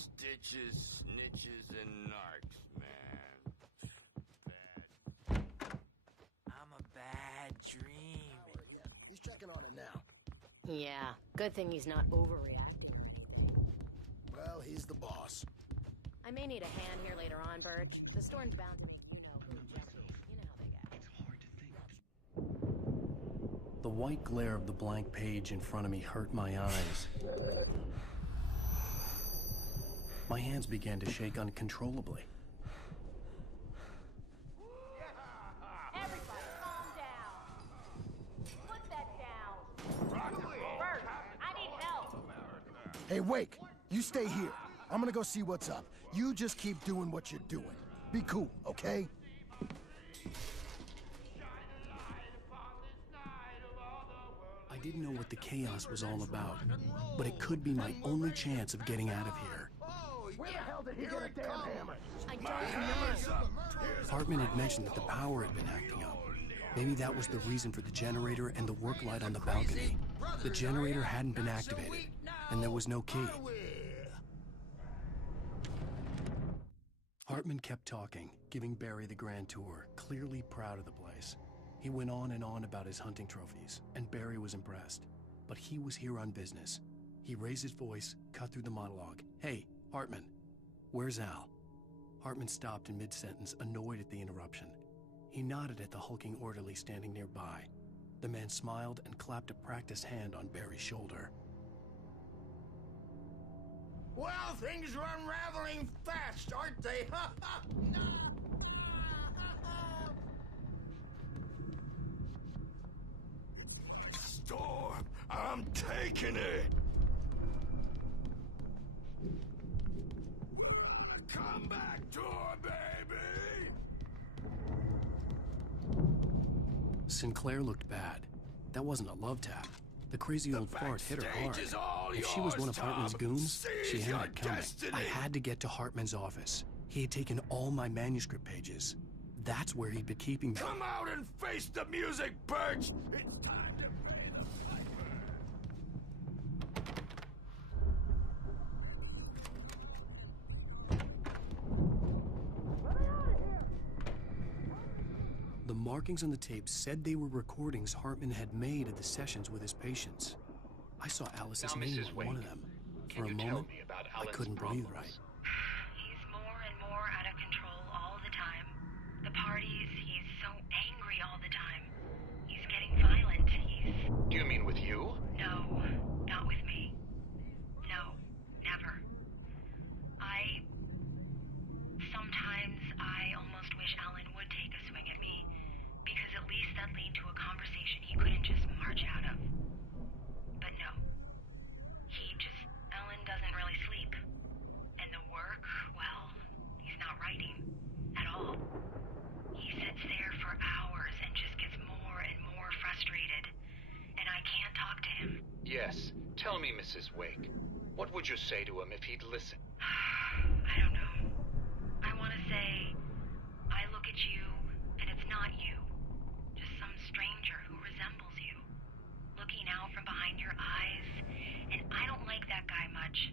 Stitches, snitches, and narcs, man. Bad. I'm a bad dream. He's checking on it now. Yeah, good thing he's not overreacting. Well, he's the boss. I may need a hand here later on, Birch. The storm's bound to, who Jesse. You know how they get. It's hard to think. The white glare of the blank page in front of me hurt my eyes. My hands began to shake uncontrollably. Everybody, calm down. Put that down. Birch, I need help. Hey, Wake, you stay here. I'm gonna go see what's up. You just keep doing what you're doing. Be cool, okay? I didn't know what the chaos was all about, but it could be my only chance of getting out of here. Where the hell did he get a damn hammer? I don't know. Hartman had mentioned that the power had been acting up. Maybe that was the reason for the generator and the work light on the balcony. The generator hadn't been activated, and there was no key. Hartman kept talking, giving Barry the grand tour, clearly proud of the place. He went on and on about his hunting trophies, and Barry was impressed. But he was here on business. He raised his voice, cut through the monologue. Hey, Hartman, where's Al? Hartman stopped in mid-sentence, annoyed at the interruption. He nodded at the hulking orderly standing nearby. The man smiled and clapped a practiced hand on Barry's shoulder. Well, things are unraveling fast, aren't they? Storm, I'm taking it. Come back to her, baby. Sinclair looked bad. That wasn't a love tap. The crazy old fart hit her hard. If she was one of Hartman's goons, she had it coming. I had to get to Hartman's office. He had taken all my manuscript pages. That's where he'd been keeping them. Come out and face the music, Birch. It's time to pay the The markings on the tape said they were recordings Hartman had made of the sessions with his patients. I saw Alice's name on one of them. For a moment, I couldn't breathe right. He's more and more out of control all the time. The parties, he's so angry all the time. He's getting violent, Do you mean with you? No, not with me. No, never. Sometimes I almost wish Alan would take a swing at me, because at least that'd lead to a conversation he couldn't just march out of. But no. Alan doesn't really sleep. And the work, well, he's not writing at all. He sits there for hours and just gets more and more frustrated. And I can't talk to him. Yes. Tell me, Mrs. Wake. What would you say to him if he'd listen? I don't know. I want to say, I look at you, and it's not you. Just some stranger who resembles you. Looking out from behind your eyes, and I don't like that guy much.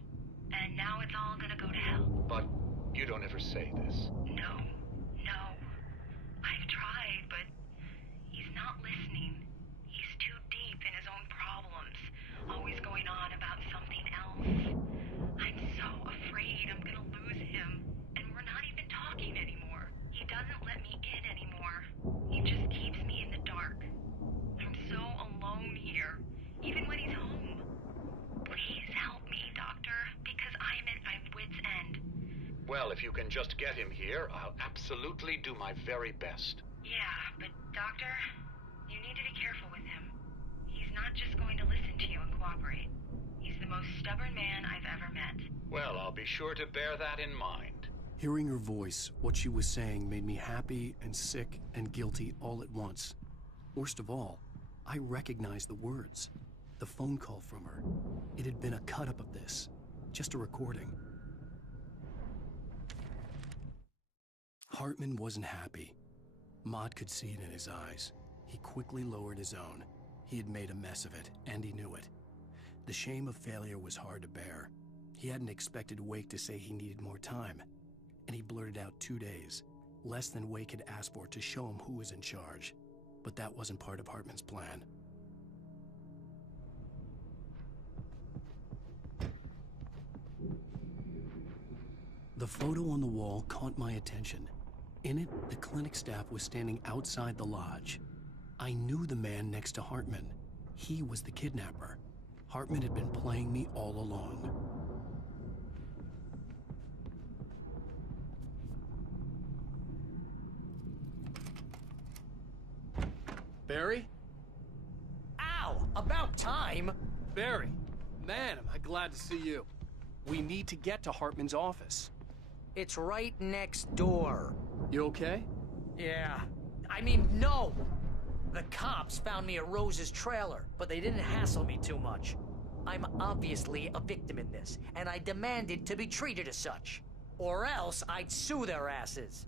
And now it's all gonna go to hell. But you don't ever say this. No. I've tried, but he's not listening. He's too deep in his own problems, always going on about something else. I'm so afraid I'm gonna lose him, and we're not even talking anymore. He doesn't let me in anymore. He just keeps me in the dark. I'm so alone here, even when he's home. Please help me, Doctor, because I'm at my wit's end. Well, if you can just get him here, I'll absolutely do my very best. Yeah, but Doctor, you need to be careful with him. He's not just going to listen to you and cooperate. He's the most stubborn man I've ever met. Well, I'll be sure to bear that in mind. Hearing her voice, what she was saying made me happy and sick and guilty all at once. Worst of all, I recognized the words. The phone call from her. It had been a cut-up of this. Just a recording. Hartman wasn't happy. Maude could see it in his eyes. He quickly lowered his own. He had made a mess of it, and he knew it. The shame of failure was hard to bear. He hadn't expected Wake to say he needed more time, and he blurted out 2 days, less than Wake had asked for to show him who was in charge. But that wasn't part of Hartman's plan. The photo on the wall caught my attention. In it, the clinic staff was standing outside the lodge. I knew the man next to Hartman. He was the kidnapper. Hartman had been playing me all along. Barry? Ow! About time! Barry, man, am I glad to see you. We need to get to Hartman's office. It's right next door. You okay? Yeah. I mean, no! The cops found me at Rose's trailer, but they didn't hassle me too much. I'm obviously a victim in this, and I demanded to be treated as such. Or else I'd sue their asses.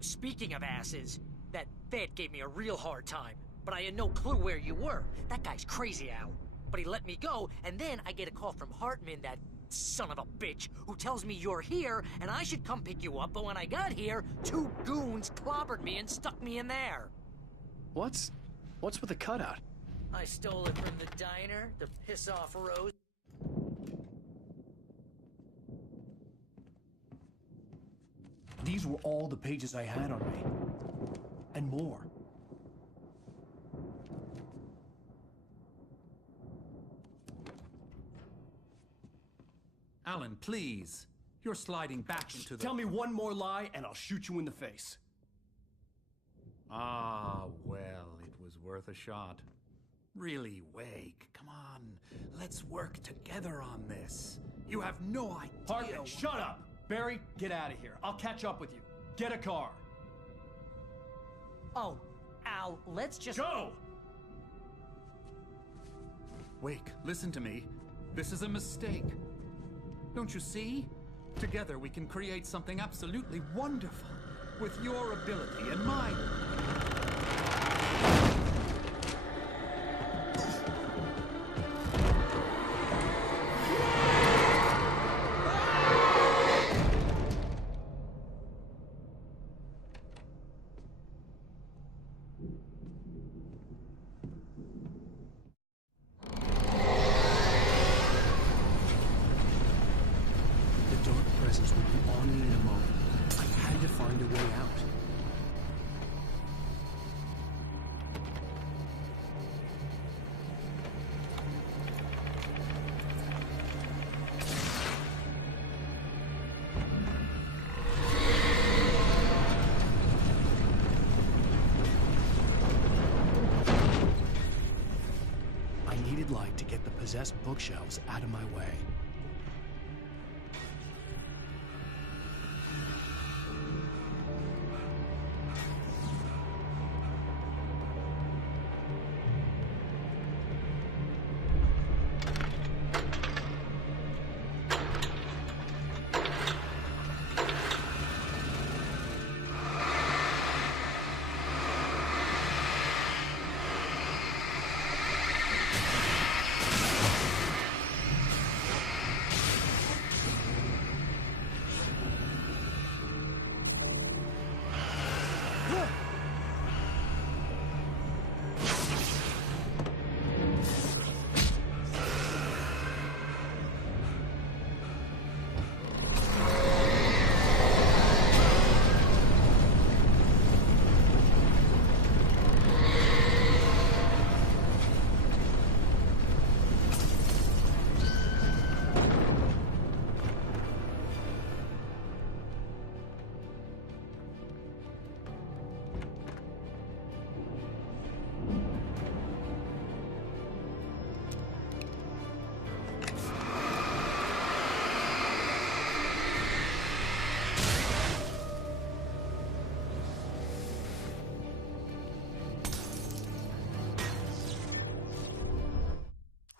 Speaking of asses, that vet gave me a real hard time, but I had no clue where you were. That guy's crazy, Al. But he let me go, and then I get a call from Hartman, that son of a bitch, who tells me you're here, and I should come pick you up, but when I got here, 2 goons clobbered me and stuck me in there. What's with the cutout? I stole it from the diner to piss off Rose. These were all the pages I had on me. And more. Alan, please. You're sliding back into the... Tell me one more lie and I'll shoot you in the face. Ah, well, it was worth a shot. Really, Wake, come on. Let's work together on this. You have no idea... Hartman, shut up! Barry, get out of here. I'll catch up with you. Get a car. Oh, Al, let's just... Go! Wake, listen to me. This is a mistake. Don't you see? Together we can create something absolutely wonderful. With your ability and mine. Would be on me in a moment. I had to find a way out. I needed light to get the possessed bookshelves out of my way.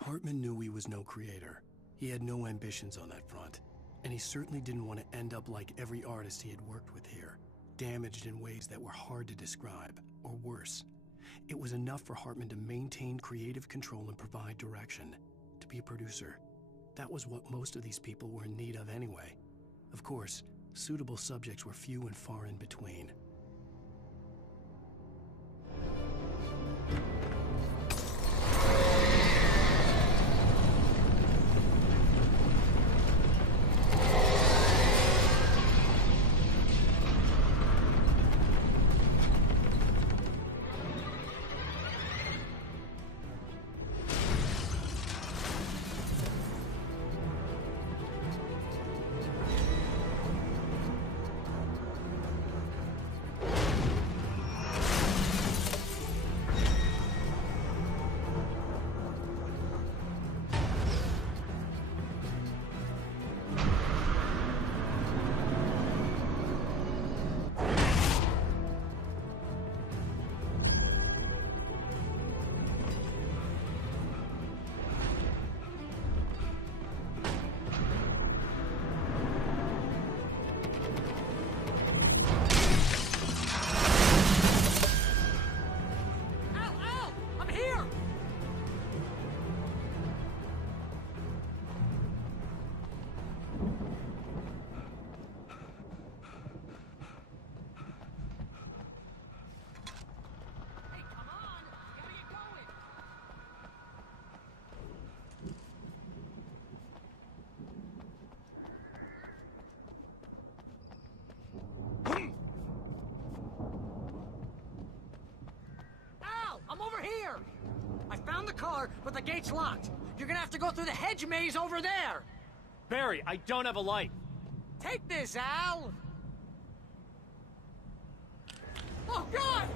Hartman knew he was no creator. He had no ambitions on that front. And he certainly didn't want to end up like every artist he had worked with here, damaged in ways that were hard to describe, or worse. It was enough for Hartman to maintain creative control and provide direction, to be a producer. That was what most of these people were in need of anyway. Of course, suitable subjects were few and far in between. The car, but the gate's locked. You're gonna have to go through the hedge maze over there. Barry, I don't have a light. Take this, Al. Oh, God!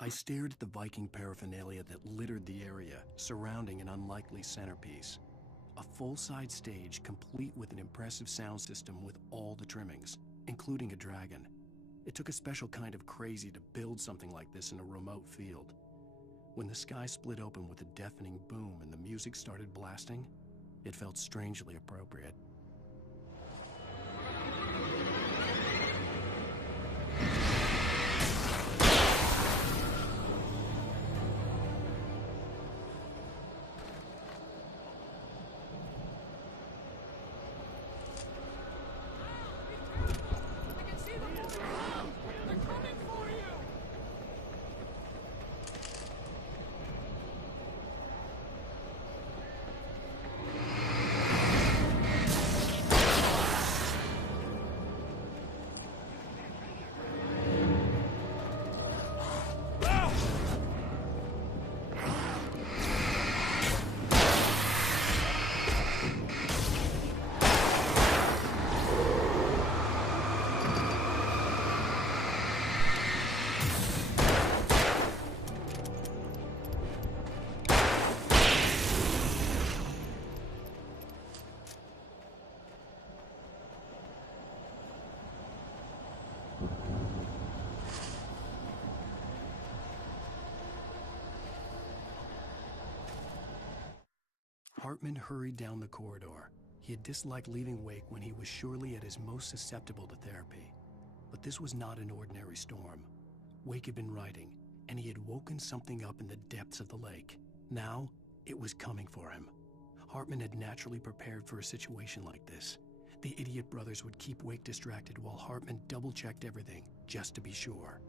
I stared at the Viking paraphernalia that littered the area, surrounding an unlikely centerpiece. A full-size stage complete with an impressive sound system with all the trimmings, including a dragon. It took a special kind of crazy to build something like this in a remote field. When the sky split open with a deafening boom and the music started blasting, it felt strangely appropriate. Hartman hurried down the corridor. He had disliked leaving Wake when he was surely at his most susceptible to therapy. But this was not an ordinary storm. Wake had been writing, and he had woken something up in the depths of the lake. Now, it was coming for him. Hartman had naturally prepared for a situation like this. The idiot brothers would keep Wake distracted while Hartman double-checked everything, just to be sure.